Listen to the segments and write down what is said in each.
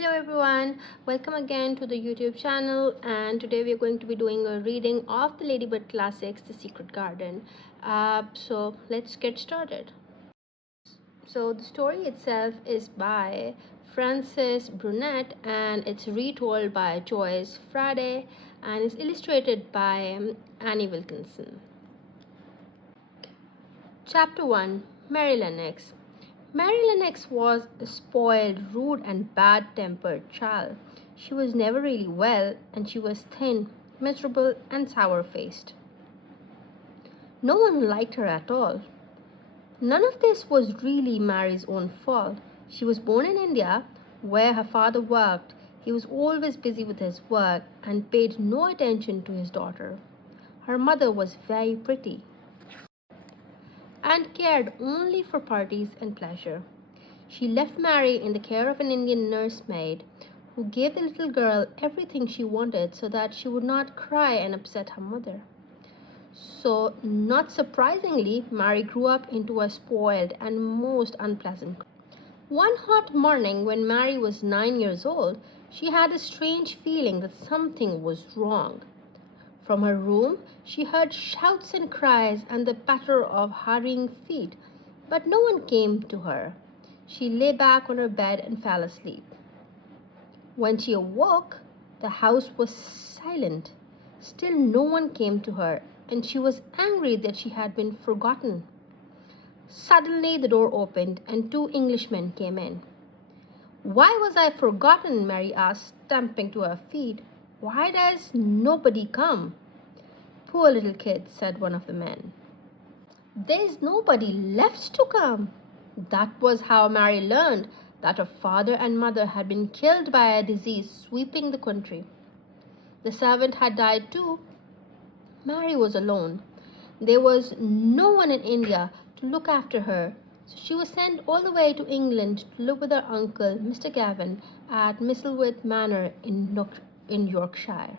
Hello everyone, welcome again to the YouTube channel, and today we are going to be doing a reading of the Ladybird classics, The Secret Garden. So let's get started. So the story itself is by Frances Brunette and it's retold by Joyce Friday and is illustrated by Annie Wilkinson. Chapter 1. Mary Lennox. Mary Lennox was a spoiled, rude, and bad-tempered child. She was never really well, and she was thin, miserable, and sour-faced. No one liked her at all. None of this was really Mary's own fault. She was born in India, where her father worked. He was always busy with his work and paid no attention to his daughter. Her mother was very pretty and cared only for parties and pleasure. She left Mary in the care of an Indian nursemaid who gave the little girl everything she wanted so that she would not cry and upset her mother. So, not surprisingly, Mary grew up into a spoiled and most unpleasant girl. One hot morning when Mary was 9 years old, she had a strange feeling that something was wrong. From her room, she heard shouts and cries and the patter of hurrying feet, but no one came to her. She lay back on her bed and fell asleep. When she awoke, the house was silent. Still no one came to her, and she was angry that she had been forgotten. Suddenly the door opened and two Englishmen came in. "Why was I forgotten?" Mary asked, stamping to her feet. "Why does nobody come?" "Poor little kid," said one of the men. "There's nobody left to come." That was how Mary learned that her father and mother had been killed by a disease sweeping the country. The servant had died too. Mary was alone. There was no one in India to look after her, so she was sent all the way to England to live with her uncle, Mr. Gavin, at Misselthwaite Manor in Yorkshire.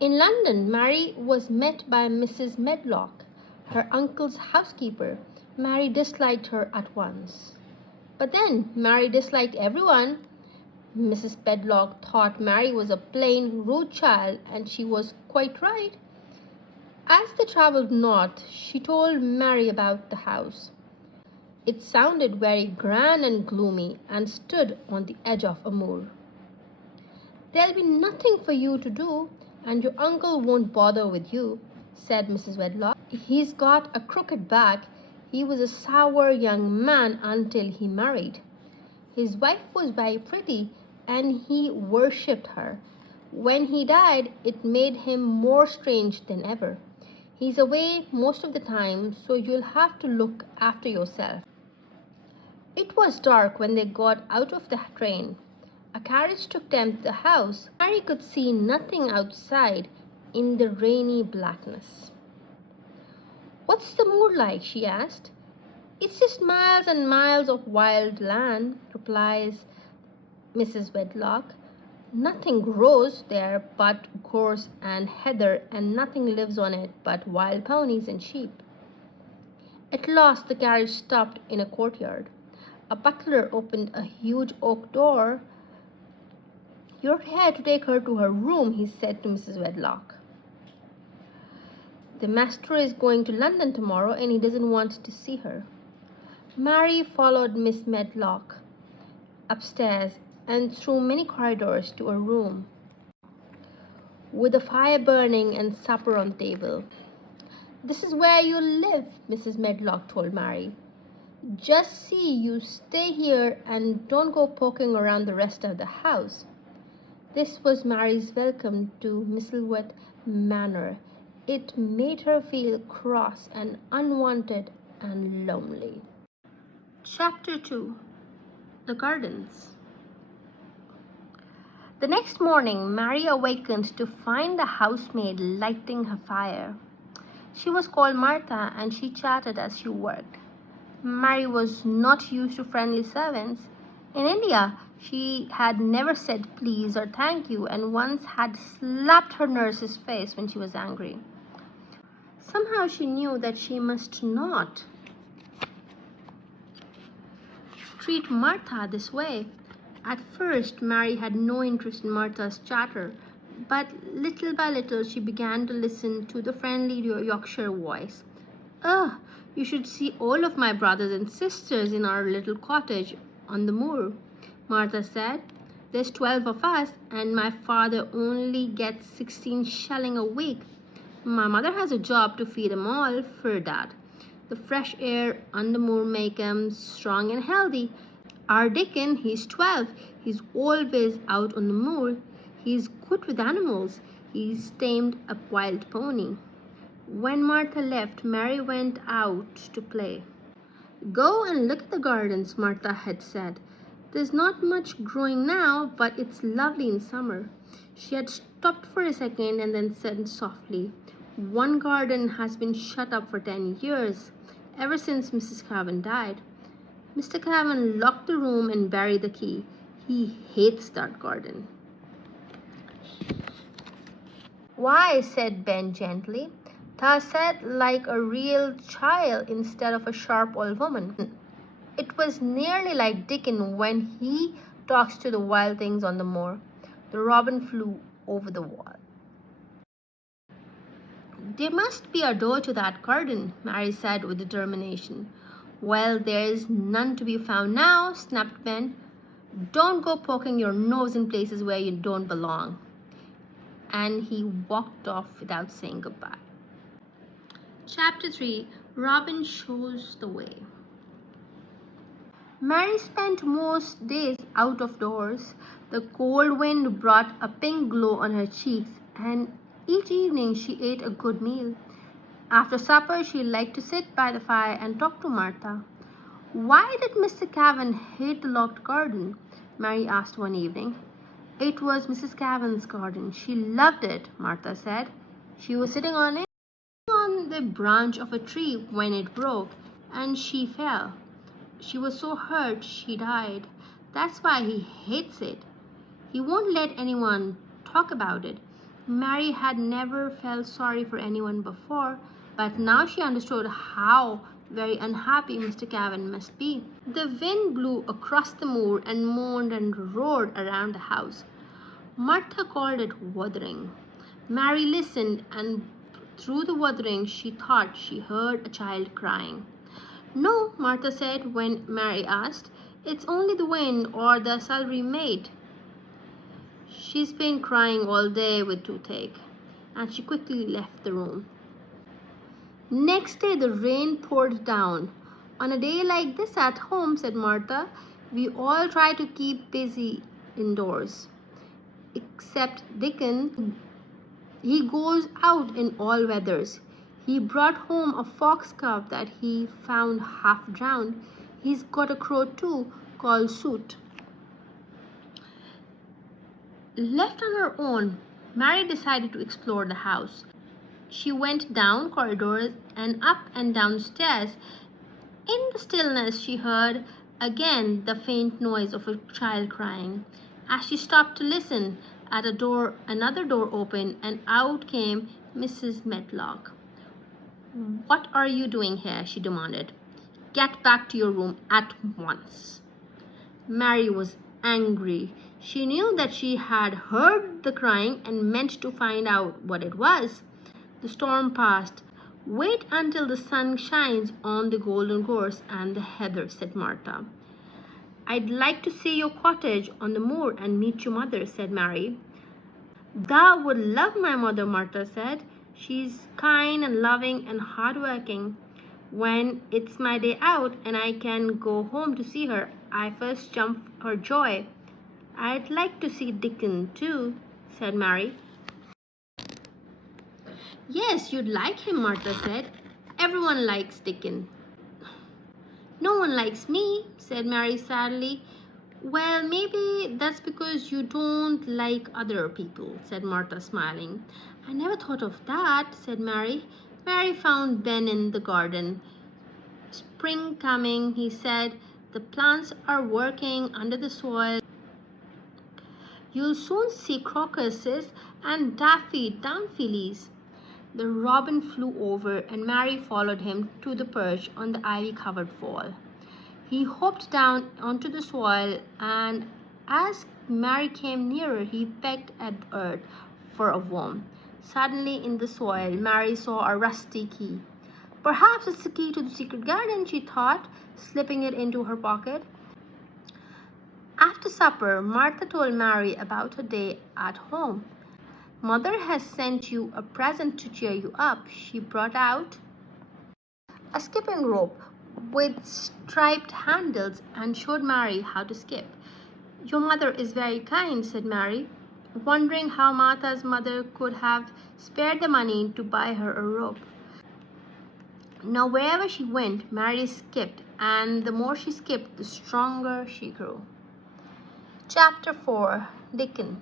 In London, Mary was met by Mrs. Medlock, her uncle's housekeeper. Mary disliked her at once. But then Mary disliked everyone. Mrs. Medlock thought Mary was a plain, rude child, and she was quite right. As they travelled north, she told Mary about the house. It sounded very grand and gloomy and stood on the edge of a moor. "There'll be nothing for you to do, and your uncle won't bother with you," said Mrs. Medlock. "He's got a crooked back. He was a sour young man until he married. His wife was very pretty, and he worshipped her. When he died, it made him more strange than ever. He's away most of the time, so you'll have to look after yourself." It was dark when they got out of the train. A carriage took them to the house. Mary could see nothing outside in the rainy blackness. "What's the moor like?" she asked. "It's just miles and miles of wild land," replies Mrs. Medlock. "Nothing grows there but gorse and heather, and nothing lives on it but wild ponies and sheep." At last the carriage stopped in a courtyard. A butler opened a huge oak door. "You're here to take her to her room," he said to Mrs. Medlock. "The master is going to London tomorrow and he doesn't want to see her." Mary followed Miss Medlock upstairs and through many corridors to a room with a fire burning and supper on the table. "This is where you'll live," Mrs. Medlock told Mary. "Just see you stay here and don't go poking around the rest of the house." This was Mary's welcome to Misselthwaite Manor. It made her feel cross and unwanted and lonely. Chapter 2. The Gardens. The next morning, Mary awakened to find the housemaid lighting her fire. She was called Martha, and she chatted as she worked. Mary was not used to friendly servants. In India, she had never said please or thank you, and once had slapped her nurse's face when she was angry. Somehow she knew that she must not. treat Martha this way?" At first, Mary had no interest in Martha's chatter, but little by little she began to listen to the friendly Yorkshire voice. "Oh, you should see all of my brothers and sisters in our little cottage on the moor," Martha said. "There's 12 of us, and my father only gets 16 shilling a week. My mother has a job to feed 'em all for that. The fresh air on the moor make 'em strong and healthy. Our Dickon, he's 12. He's always out on the moor. He's good with animals. He's tamed a wild pony." When Martha left, Mary went out to play. "Go and look at the gardens," Martha had said. "There's not much growing now, but it's lovely in summer." She had stopped for a second and then said softly, "One garden has been shut up for 10 years, ever since Mrs. Cavan died. Mr. Cavan locked the room and buried the key. He hates that garden." "Why," said Ben gently, "tha said like a real child instead of a sharp old woman. It was nearly like Dickon when he talks to the wild things on the moor." The robin flew over the wall. "There must be a door to that garden," Mary said with determination. "Well, there's none to be found now," snapped Ben. "Don't go poking your nose in places where you don't belong." And he walked off without saying goodbye. Chapter 3. Robin Shows the Way. Mary spent most days out of doors. The cold wind brought a pink glow on her cheeks, and each evening she ate a good meal. After supper, she liked to sit by the fire and talk to Martha. "Why did Mr. Cavan hate the locked garden?" Mary asked one evening. "It was Mrs. Cavan's garden. She loved it," Martha said. "She was sitting on the branch of a tree when it broke, and she fell. She was so hurt she died. That's why he hates it. He won't let anyone talk about it." Mary had never felt sorry for anyone before, but now she understood how very unhappy Mr. Cavan must be. The wind blew across the moor and moaned and roared around the house. Martha called it wuthering. Mary listened, and through the wuthering she thought she heard a child crying. "No," Martha said when Mary asked. "It's only the wind or the scullery maid. She's been crying all day with toothache." And she quickly left the room. Next day the rain poured down. "On a day like this at home," said Martha, "we all try to keep busy indoors. Except Dickon. He goes out in all weathers. He brought home a fox cub that he found half drowned. He's got a crow too, called Soot." Left on her own, Mary decided to explore the house. She went down corridors and up and down stairs. In the stillness, she heard again the faint noise of a child crying. As she stopped to listen, at a door, another door opened, and out came Mrs. Medlock. "What are you doing here?" she demanded. "Get back to your room at once." Mary was angry. She knew that she had heard the crying and meant to find out what it was. The storm passed. "Wait until the sun shines on the golden gorse and the heather," said Martha. "I'd like to see your cottage on the moor and meet your mother," said Mary. "Thou would love my mother," Martha said. "She's kind and loving and hard-working. When it's my day out and I can go home to see her, I first jump for joy." "I'd like to see Dickon too," said Mary. "Yes, you'd like him," Martha said. "Everyone likes Dickon." "No one likes me," said Mary sadly. "Well, maybe that's because you don't like other people," said Martha, smiling. "I never thought of that," said Mary. Mary found Ben in the garden. "Spring coming," he said. "The plants are working under the soil. You'll soon see crocuses and daffodils." The robin flew over, and Mary followed him to the perch on the ivy-covered wall. He hopped down onto the soil, and as Mary came nearer, he pecked at the earth for a worm. Suddenly, in the soil, Mary saw a rusty key. Perhaps it's the key to the secret garden, she thought, slipping it into her pocket. After supper, Martha told Mary about her day at home. Mother has sent you a present to cheer you up. She brought out a skipping rope with striped handles and showed Mary how to skip. Your mother is very kind, said Mary, wondering how Martha's mother could have spared the money to buy her a rope. Now, wherever she went, Mary skipped, and the more she skipped, the stronger she grew. Chapter 4. Dickon.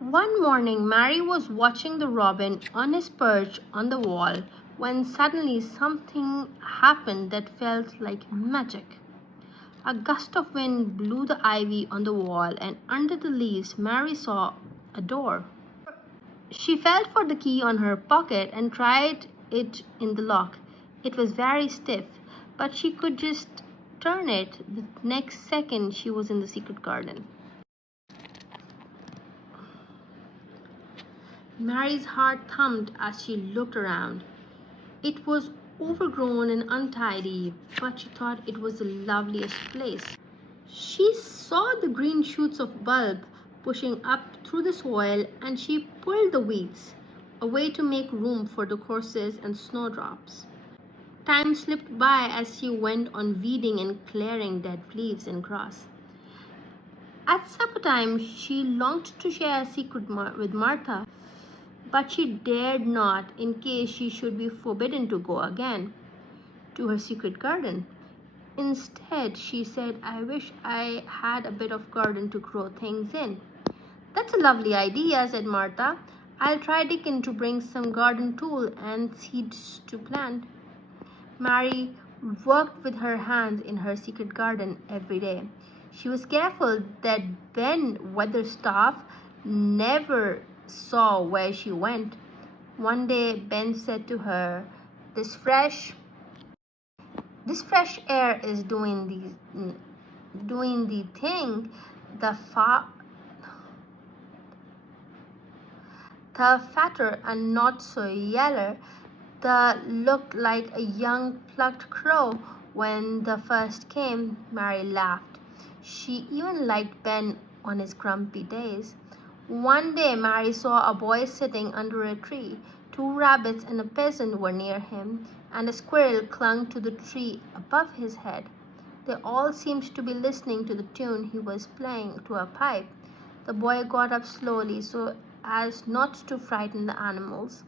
One morning, Mary was watching the robin on his perch on the wall when suddenly something happened that felt like magic. A gust of wind blew the ivy on the wall, and under the leaves, Mary saw a door. She felt for the key on her pocket and tried it in the lock. It was very stiff, but she could just turn it. The next second, she was in the secret garden. Mary's heart thumped as she looked around. It was overgrown and untidy, but she thought it was the loveliest place. She saw the green shoots of bulb pushing up through the soil, and she pulled the weeds away to make room for the horses and snowdrops. Time slipped by as she went on weeding and clearing dead leaves and grass. At supper time, she longed to share a secret with Martha, but she dared not in case she should be forbidden to go again to her secret garden. Instead, she said, I wish I had a bit of garden to grow things in. That's a lovely idea, said Martha. I'll try Dickon to bring some garden tool and seeds to plant. Mary worked with her hands in her secret garden every day. She was careful that Ben Weatherstaff never saw where she went. One day Ben said to her, This fresh air is doing the thing. The fatter and not so yeller. The looked like a young plucked crow when the first came. Mary laughed. She even liked Ben on his grumpy days. One day Mary saw a boy sitting under a tree. 2 rabbits and a peasant were near him, and a squirrel clung to the tree above his head. They all seemed to be listening to the tune he was playing to a pipe. The boy got up slowly so as not to frighten the animals.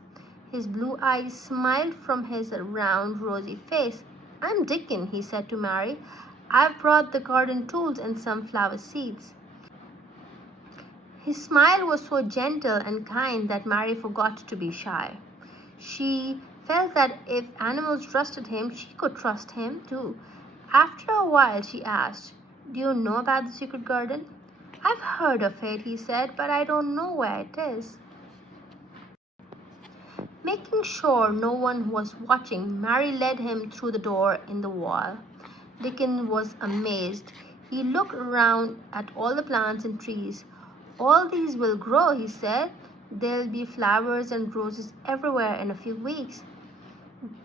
His blue eyes smiled from his round, rosy face. I'm Dickon, he said to Mary. I've brought the garden tools and some flower seeds. His smile was so gentle and kind that Mary forgot to be shy. She felt that if animals trusted him, she could trust him too. After a while, she asked, Do you know about the secret garden? I've heard of it, he said, but I don't know where it is. Making sure no one was watching, Mary led him through the door in the wall. Dickon was amazed. He looked around at all the plants and trees. All these will grow, he said. There'll be flowers and roses everywhere in a few weeks.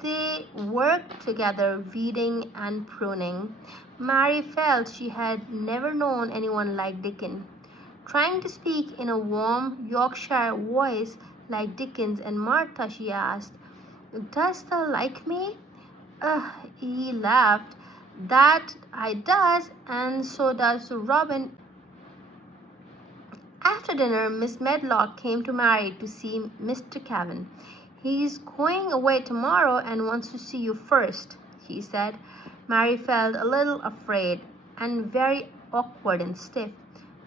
They worked together, weeding and pruning. Mary felt she had never known anyone like Dickon. Trying to speak in a warm Yorkshire voice like Dickon's and Martha, she asked, Does thou like me? He laughed. That I does, and so does Robin. After dinner, Miss Medlock came to Mary to see Mr. Cavan. He's going away tomorrow and wants to see you first, she said. Mary felt a little afraid and very awkward and stiff.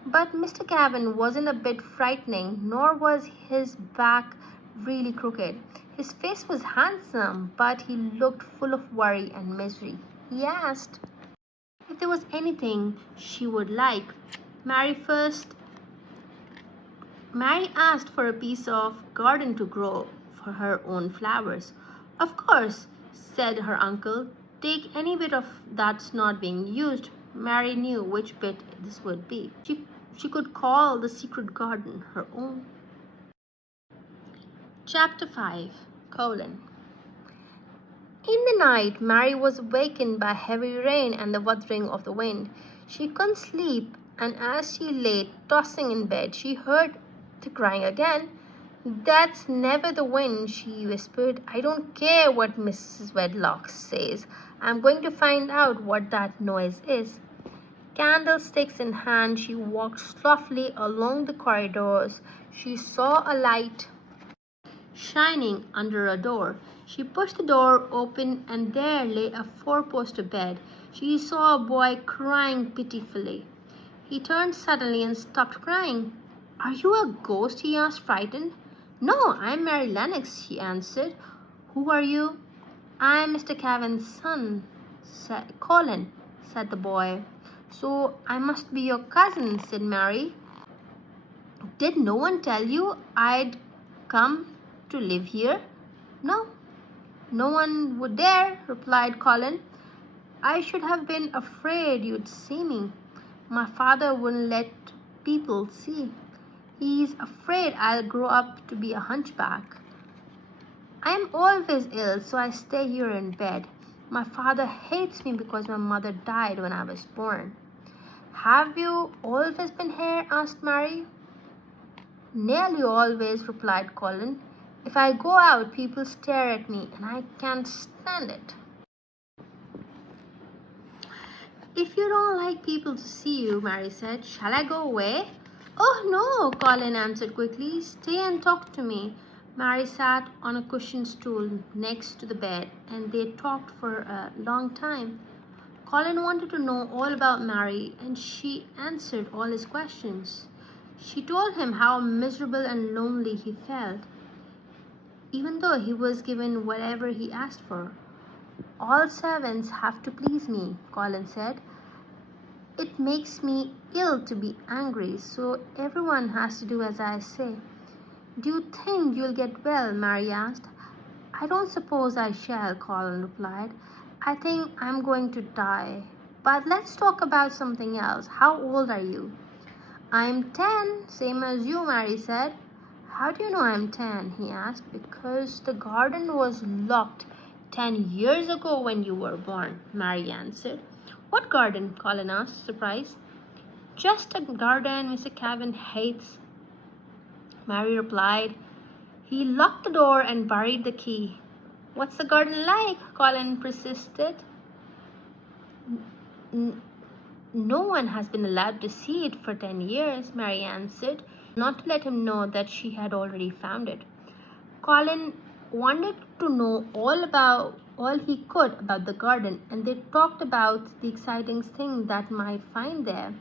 But Mr. Cavan wasn't a bit frightening, nor was his back really crooked. His face was handsome, but he looked full of worry and misery. He asked if there was anything she would like. Mary asked for a piece of garden to grow for her own flowers. Of course, said her uncle. Take any bit of that's not being used. Mary knew which bit this would be. She could call the secret garden her own. Chapter 5. Colin. In the night, Mary was awakened by heavy rain and the wuthering of the wind. She couldn't sleep, and as she lay tossing in bed, she heard the crying again. "That's never the wind," she whispered. "I don't care what Mrs. Wedlock says. I'm going to find out what that noise is." Candlesticks in hand, she walked softly along the corridors. She saw a light shining under a door. She pushed the door open, and there lay a four-poster bed. She saw a boy crying pitifully. He turned suddenly and stopped crying. "Are you a ghost?" he asked, frightened. "No, I'm Mary Lennox," she answered. "Who are you?" "I'm Mr. Cavan's son, Colin," said the boy. "So I must be your cousin," said Mary. "Did no one tell you I'd come to live here?" "No, no one would dare," replied Colin. "I should have been afraid you'd see me. My father wouldn't let people see. He's afraid I'll grow up to be a hunchback. I'm always ill, so I stay here in bed. My father hates me because my mother died when I was born." "Have you always been here?" asked Mary. "Nearly always," replied Colin. "If I go out, people stare at me, and I can't stand it." "If you don't like people to see you," Mary said, "shall I go away?" "Oh, no," Colin answered quickly. "Stay and talk to me." Mary sat on a cushioned stool next to the bed, and they talked for a long time. Colin wanted to know all about Mary, and she answered all his questions. She told him how miserable and lonely he felt, even though he was given whatever he asked for. "All servants have to please me," Colin said. "It makes me ill to be angry, so everyone has to do as I say." "Do you think you'll get well?" Mary asked. "I don't suppose I shall," Colin replied. "I think I'm going to die. But let's talk about something else. How old are you?" "I'm 10, same as you," Mary said. "How do you know I'm 10? He asked. "Because the garden was locked 10 years ago when you were born," Mary answered. "What garden?" Colin asked, surprised. "Just a garden Mr. Cavan hates," Mary replied. "He locked the door and buried the key." "What's the garden like?" Colin persisted. "No one has been allowed to see it for 10 years, Mary answered, not to let him know that she had already found it. Colin wanted to know all he could about the garden, and they talked about the exciting thing that might find there.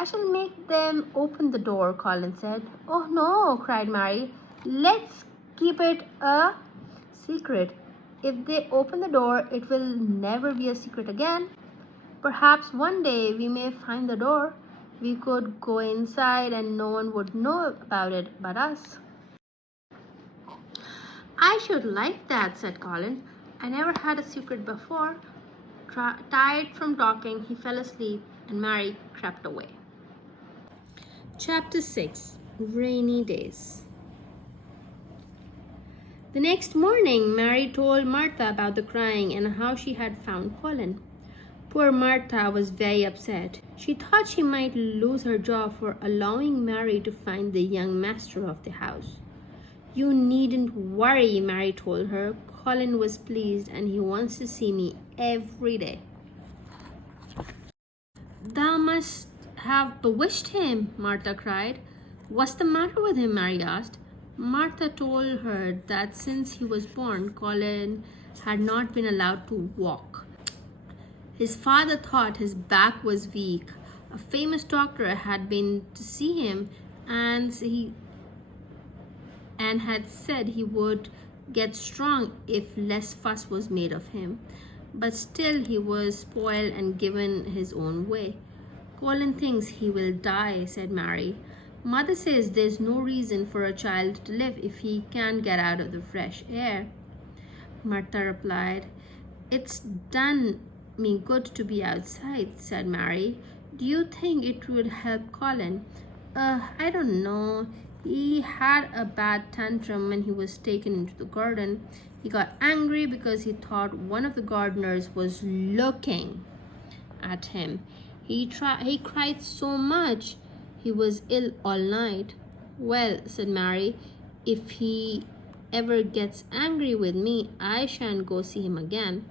"I shall make them open the door," Colin said. "Oh no," cried Mary. "Let's keep it a secret. If they open the door, it will never be a secret again. Perhaps one day we may find the door. We could go inside and no one would know about it but us." "I should like that," said Colin. "I never had a secret before." Tired from talking, he fell asleep and Mary crept away. Chapter 6. Rainy Days. The next morning, Mary told Martha about the crying and how she had found Colin. Poor Martha was very upset. She thought she might lose her job for allowing Mary to find the young master of the house. "You needn't worry," Mary told her. "Colin was pleased and he wants to see me every day." "Thou must have bewitched him," Martha cried. "What's the matter with him?" Mary asked. Martha told her that since he was born, Colin had not been allowed to walk. His father thought his back was weak. A famous doctor had been to see him and had said he would get strong if less fuss was made of him. But still he was spoiled and given his own way. "Colin thinks he will die," said Mary. "Mother says there's no reason for a child to live if he can't get out of the fresh air." Martha replied, It's done me good to be outside, said Mary. Do you think it would help Colin? I don't know. He had a bad tantrum when he was taken into the garden. He got angry because he thought one of the gardeners was looking at him. He cried so much. He was ill all night. Well, said Mary, if he ever gets angry with me, I shan't go see him again.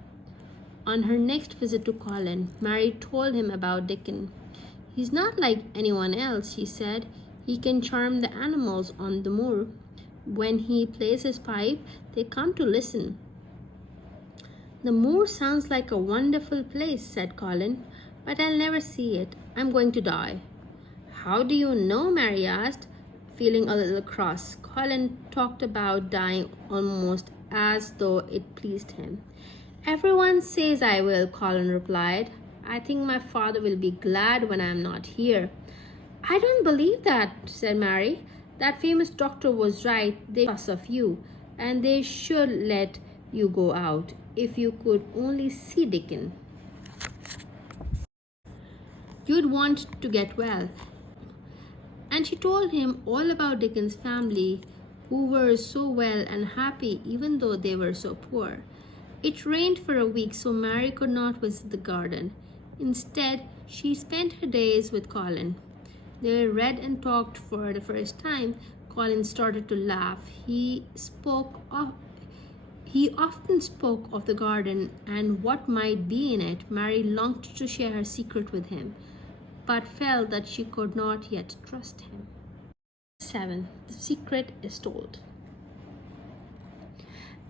On her next visit to Colin, Mary told him about Dickon. He's not like anyone else, she said. He can charm the animals on the moor. When he plays his pipe, they come to listen. The moor sounds like a wonderful place, said Colin, but I'll never see it. I'm going to die. How do you know? Mary asked, feeling a little cross. Colin talked about dying almost as though it pleased him. Everyone says I will, Colin replied. I think my father will be glad when I'm not here. I don't believe that, said Mary. That famous doctor was right. They fuss of you, and they should let you go out. If you could only see Dickon, you'd want to get well. And she told him all about Dickon's family, who were so well and happy even though they were so poor. It rained for a week, so Mary could not visit the garden. Instead, she spent her days with Colin. They read and talked for the first time. Colin started to laugh. He often spoke of the garden and what might be in it. Mary longed to share her secret with him, but felt that she could not yet trust him. 7. The secret is told.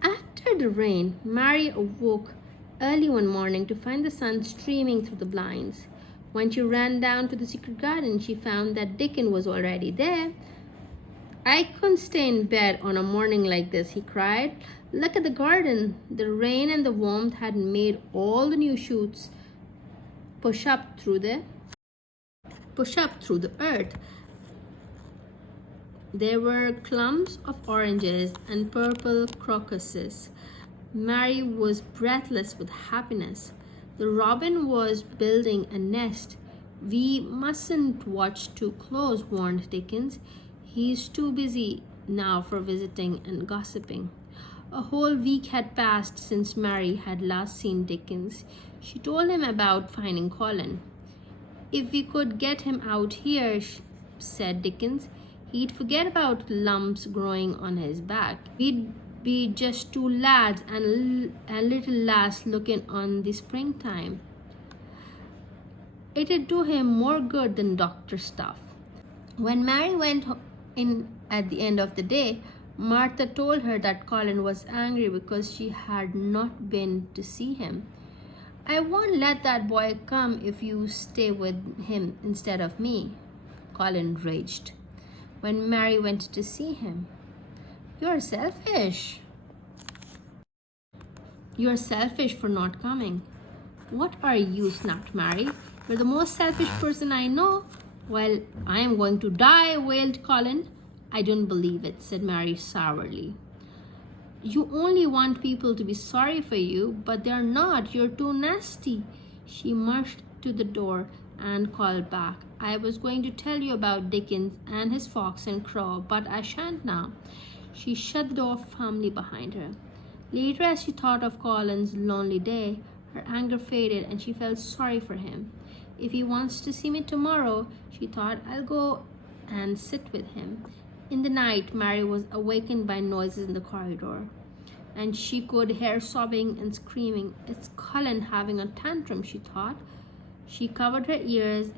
After the rain, Mary awoke early one morning to find the sun streaming through the blinds. When she ran down to the secret garden, she found that Dickon was already there. I couldn't stay in bed on a morning like this, he cried. Look at the garden. The rain and the warmth had made all the new shoots push up through the earth. There were clumps of oranges and purple crocuses. Mary was breathless with happiness. The robin was building a nest. We mustn't watch too close, warned Dickens. He's too busy now for visiting and gossiping. A whole week had passed since Mary had last seen Dickens. She told him about finding Colin. If we could get him out here, said Dickens, he'd forget about lumps growing on his back. We'd be just two lads and little lass looking on the springtime. It'd do him more good than doctor stuff. When Mary went in at the end of the day, Martha told her that Colin was angry because she had not been to see him. I won't let that boy come if you stay with him instead of me, Colin raged. When Mary went to see him, You're selfish. You're selfish for not coming. What are you? Snapped Mary. You're the most selfish person I know. Well, I am going to die, wailed Colin. I don't believe it, said Mary sourly. You only want people to be sorry for you, but they're not. You're too nasty. She marched to the door and called back. I was going to tell you about Dickens and his fox and crow, but I shan't now. She shut the door firmly behind her. Later, as she thought of Colin's lonely day, her anger faded and she felt sorry for him. If he wants to see me tomorrow, she thought, I'll go and sit with him. In the night, Mary was awakened by noises in the corridor, and she could hear sobbing and screaming. It's Colin having a tantrum, she thought. She covered her ears,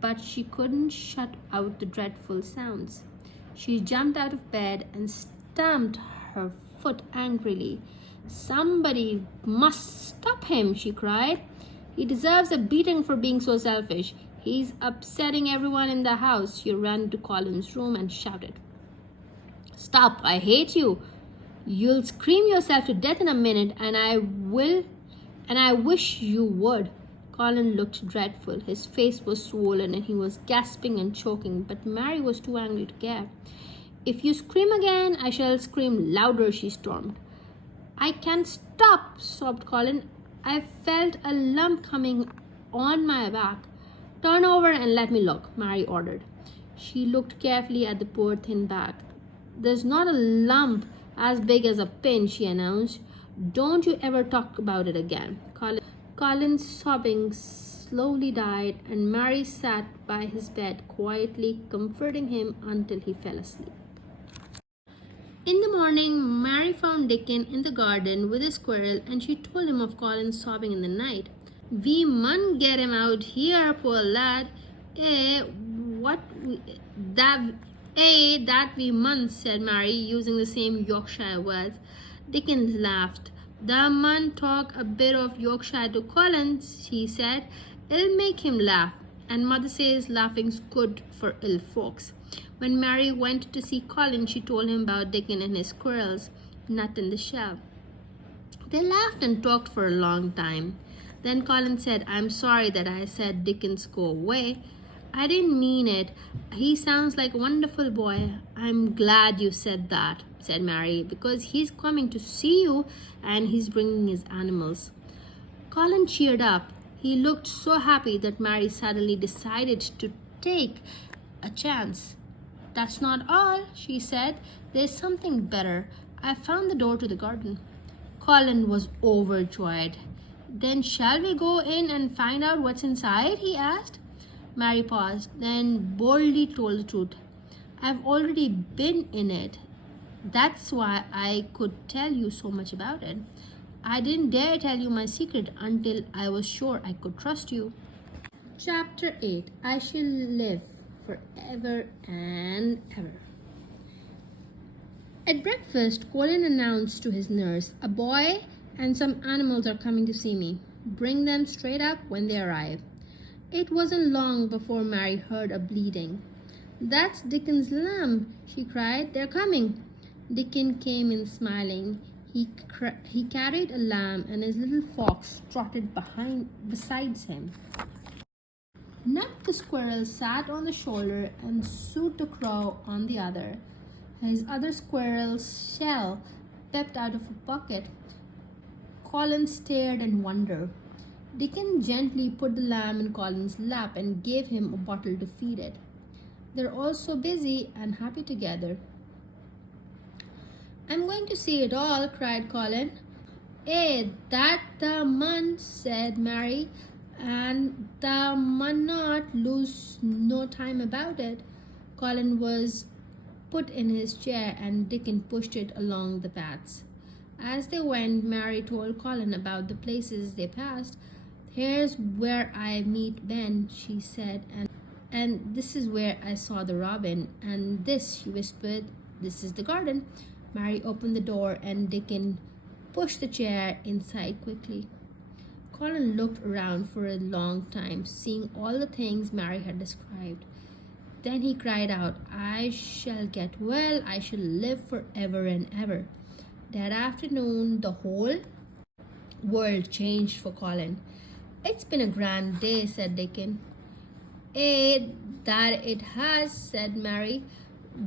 but she couldn't shut out the dreadful sounds. She jumped out of bed and stamped her foot angrily. Somebody must stop him, she cried. He deserves a beating for being so selfish. He's upsetting everyone in the house. She ran to Colin's room and shouted, Stop, I hate you. You'll scream yourself to death in a minute, and I wish you would. Colin looked dreadful. His face was swollen and he was gasping and choking, but Mary was too angry to care. If you scream again, I shall scream louder, she stormed. I can't stop, sobbed Colin. I felt a lump coming on my back. Turn over and let me look, Mary ordered. She looked carefully at the poor thin back. There's not a lump as big as a pin, she announced. Don't you ever talk about it again. Colin's sobbing slowly died, and Mary sat by his bed quietly, comforting him until he fell asleep. In the morning, Mary found Dickon in the garden with a squirrel, and she told him of Colin's sobbing in the night. We mun get him out here, poor lad. That we mun, said Mary, using the same Yorkshire words. Dickon laughed. The mun talk a bit of Yorkshire to Colin, she said. It'll make him laugh. And mother says laughing's good for ill folks. When Mary went to see Colin, she told him about Dickon and his squirrels, Nut in the shell. They laughed and talked for a long time. Then Colin said, I'm sorry that I said Dickens go away. I didn't mean it. He sounds like a wonderful boy. I'm glad you said that, said Mary, because he's coming to see you and he's bringing his animals. Colin cheered up. He looked so happy that Mary suddenly decided to take a chance. That's not all, she said. There's something better. I found the door to the garden. Colin was overjoyed. Then shall we go in and find out what's inside? He asked. Mary paused, then boldly told the truth. I've already been in it. That's why I could tell you so much about it. I didn't dare tell you my secret until I was sure I could trust you. Chapter 8. I shall live forever and ever. At breakfast, Colin announced to his nurse, a boy and some animals are coming to see me. Bring them straight up when they arrive. It wasn't long before Mary heard a bleating. That's Dickon's lamb, she cried. They're coming. Dickon came in smiling. He carried a lamb and his little fox trotted besides him. Nut the squirrel sat on the shoulder and Suit the crow on the other. His other squirrel's shell peeped out of a pocket. Colin stared in wonder. Dickon gently put the lamb in Colin's lap and gave him a bottle to feed it. They're all so busy and happy together. I'm going to see it all, cried Colin. That the mun, said Mary, and the mun not lose no time about it. Colin was put in his chair and Dickon pushed it along the paths. As they went, Mary told Colin about the places they passed. Here's where I meet Ben, she said, and this is where I saw the robin, and this, she whispered, this is the garden. Mary opened the door and Dickon pushed the chair inside quickly. Colin looked around for a long time, seeing all the things Mary had described. Then he cried out, I shall get well, I shall live forever and ever. That afternoon, the whole world changed for Colin. It's been a grand day, said Dickon. That it has, said Mary.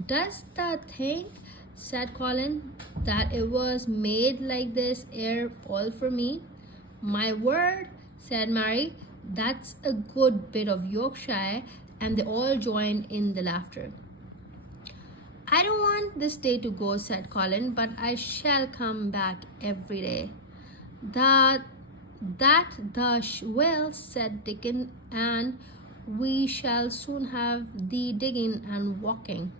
Does that think, said Colin, that it was made like this ere all for me? My word, said Mary, that's a good bit of Yorkshire, and they all joined in the laughter. I don't want this day to go, said Colin, but I shall come back every day. That will, said Dickon, and we shall soon have thee digging and walking.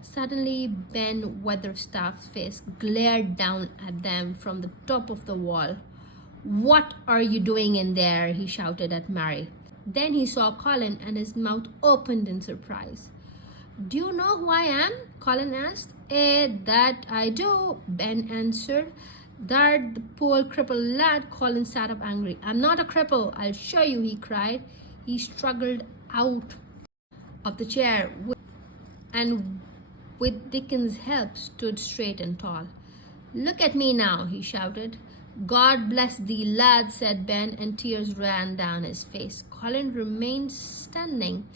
Suddenly, Ben Weatherstaff's face glared down at them from the top of the wall. What are you doing in there? He shouted at Mary. Then he saw Colin and his mouth opened in surprise. Do you know who I am? Colin asked. That I do, Ben answered. That the poor crippled lad. Colin sat up angry. I'm not a cripple, I'll show you, he cried. He struggled out of the chair and with Dickon's help stood straight and tall. Look at me now, he shouted. God bless thee, lad, said Ben, and tears ran down his face. Colin remained standing.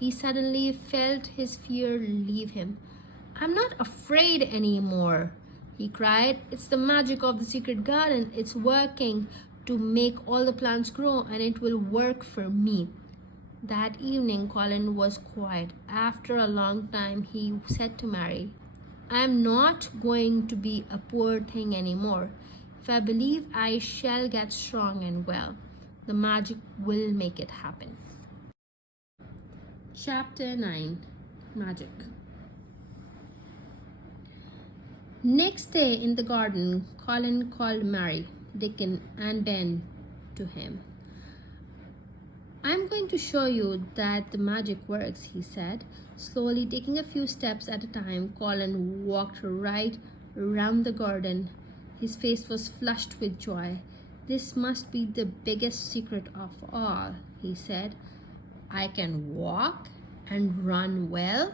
He suddenly felt his fear leave him. I'm not afraid anymore, he cried. It's the magic of the secret garden. It's working. to make all the plants grow, and it will work for me. That evening, Colin was quiet. After a long time, he said to Mary, I am not going to be a poor thing anymore. If I believe I shall get strong and well, the magic will make it happen. Chapter 9. Magic. Next day in the garden, Colin called Mary, Dickon, and Ben to him. I'm going to show you that the magic works, he said. Slowly taking a few steps at a time, Colin walked right around the garden. His face was flushed with joy. This must be the biggest secret of all, he said. I can walk and run well.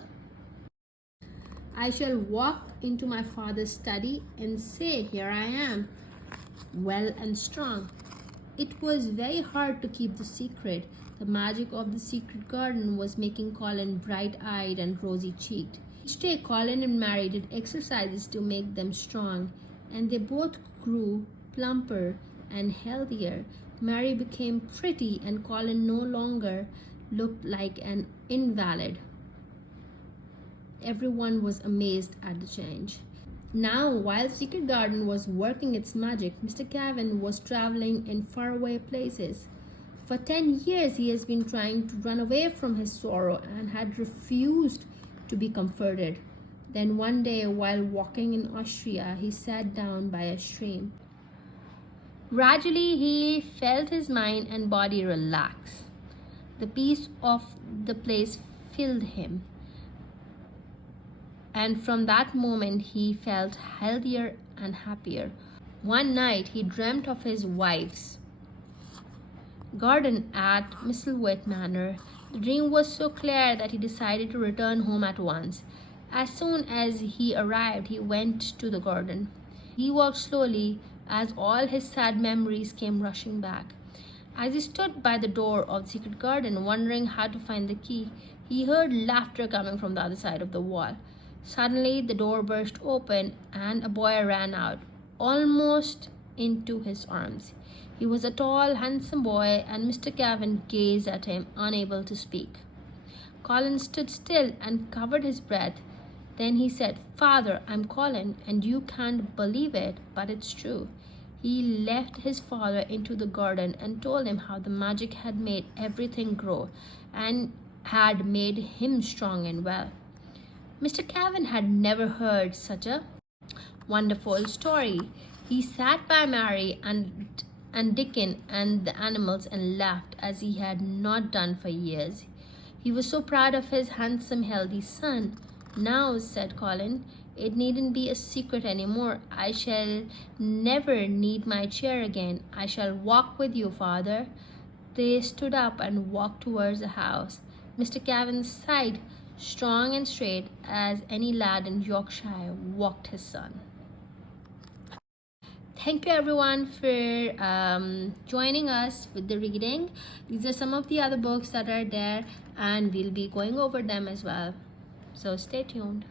I shall walk into my father's study and say, here I am, well and strong. It was very hard to keep the secret. The magic of the secret garden was making Colin bright-eyed and rosy-cheeked. Each day, Colin and Mary did exercises to make them strong, and they both grew plumper and healthier. Mary became pretty, and Colin no longer looked like an invalid. Everyone was amazed at the change. Now, while the secret garden was working its magic, Mr. Cavan was traveling in faraway places. For 10 years, he has been trying to run away from his sorrow and had refused to be comforted. Then one day, while walking in Austria, he sat down by a stream. Gradually, he felt his mind and body relax. The peace of the place filled him. And from that moment, he felt healthier and happier. One night, he dreamt of his wife's garden at Misselthwaite Manor. The dream was so clear that he decided to return home at once. As soon as he arrived, he went to the garden. He walked slowly as all his sad memories came rushing back. As he stood by the door of the secret garden, wondering how to find the key, he heard laughter coming from the other side of the wall. Suddenly, the door burst open and a boy ran out, almost into his arms. He was a tall, handsome boy, and Mr. Cavan gazed at him, unable to speak. Colin stood still and covered his breath. Then he said, Father, I'm Colin, and you can't believe it, but it's true. He left his father into the garden and told him how the magic had made everything grow and had made him strong and well. Mr. Cavan had never heard such a wonderful story. He sat by Mary and Dickon and the animals and laughed as he had not done for years. He was so proud of his handsome, healthy son. Now, said Colin, it needn't be a secret anymore. I shall never need my chair again. I shall walk with you, Father. They stood up and walked towards the house. Mr. Cavan sighed, strong and straight as any lad in Yorkshire walked his son. Thank you everyone for joining us with the reading. These are some of the other books that are there, and we'll be going over them as well. So stay tuned.